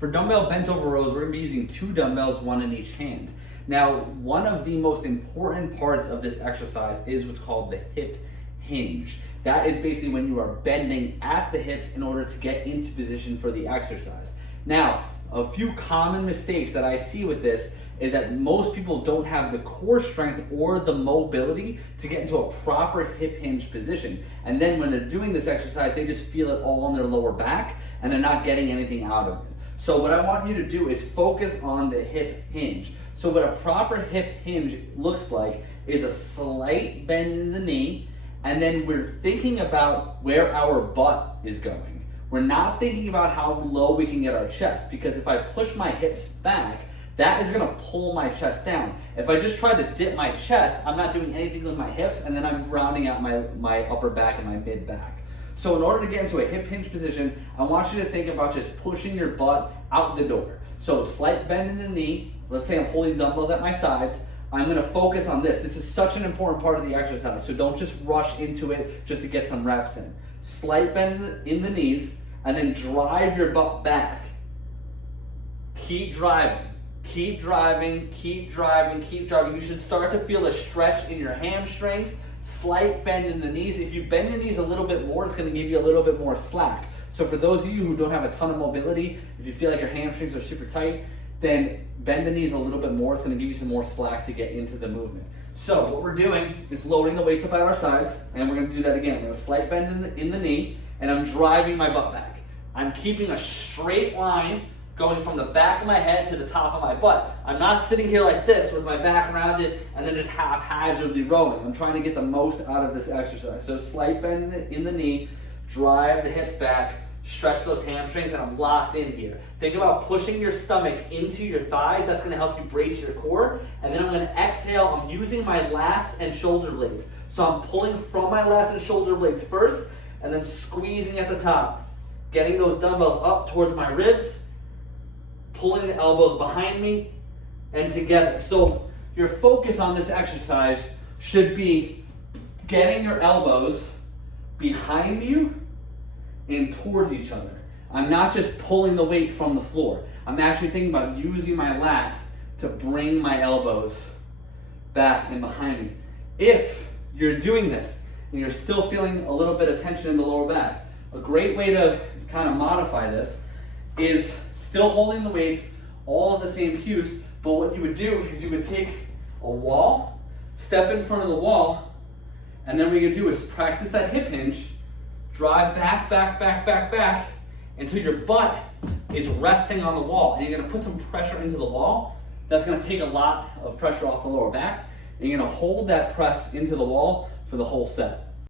For dumbbell bent over rows, we're gonna be using 2 dumbbells, 1 in each hand. Now, one of the most important parts of this exercise is what's called the hip hinge. That is basically when you are bending at the hips in order to get into position for the exercise. Now, a few common mistakes that I see with this is that most people don't have the core strength or the mobility to get into a proper hip hinge position. And then when they're doing this exercise, they just feel it all on their lower back and they're not getting anything out of it. So what I want you to do is focus on the hip hinge. So what a proper hip hinge looks like is a slight bend in the knee, and then we're thinking about where our butt is going. We're not thinking about how low we can get our chest, because if I push my hips back, that is gonna pull my chest down. If I just try to dip my chest, I'm not doing anything with my hips, and then I'm rounding out my upper back and my mid back. So in order to get into a hip hinge position, I want you to think about just pushing your butt out the door. So slight bend in the knee. Let's say I'm holding dumbbells at my sides. I'm gonna focus on this. This is such an important part of the exercise, so don't just rush into it just to get some reps in. Slight bend in the knees, and then drive your butt back. Keep driving. Keep driving, keep driving, keep driving. You should start to feel a stretch in your hamstrings, slight bend in the knees. If you bend your knees a little bit more, it's gonna give you a little bit more slack. So for those of you who don't have a ton of mobility, if you feel like your hamstrings are super tight, then bend the knees a little bit more. It's gonna give you some more slack to get into the movement. So what we're doing is loading the weights up at our sides, and we're gonna do that again. We're gonna slight bend in the knee, and I'm driving my butt back. I'm keeping a straight line going from the back of my head to the top of my butt. I'm not sitting here like this with my back rounded and then just haphazardly rowing. I'm trying to get the most out of this exercise. So slight bend in the knee, drive the hips back, stretch those hamstrings, and I'm locked in here. Think about pushing your stomach into your thighs. That's gonna help you brace your core. And then I'm gonna exhale. I'm using my lats and shoulder blades. So I'm pulling from my lats and shoulder blades first, and then squeezing at the top. Getting those dumbbells up towards my ribs, pulling the elbows behind me and together. So your focus on this exercise should be getting your elbows behind you and towards each other. I'm not just pulling the weight from the floor. I'm actually thinking about using my lat to bring my elbows back and behind me. If you're doing this and you're still feeling a little bit of tension in the lower back, a great way to kind of modify this is still holding the weights, all of the same cues, but what you would do is you would take a wall, step in front of the wall, and then what you're gonna do is practice that hip hinge, drive back, back, back, back, back, until your butt is resting on the wall. And you're gonna put some pressure into the wall. That's gonna take a lot of pressure off the lower back, and you're gonna hold that press into the wall for the whole set.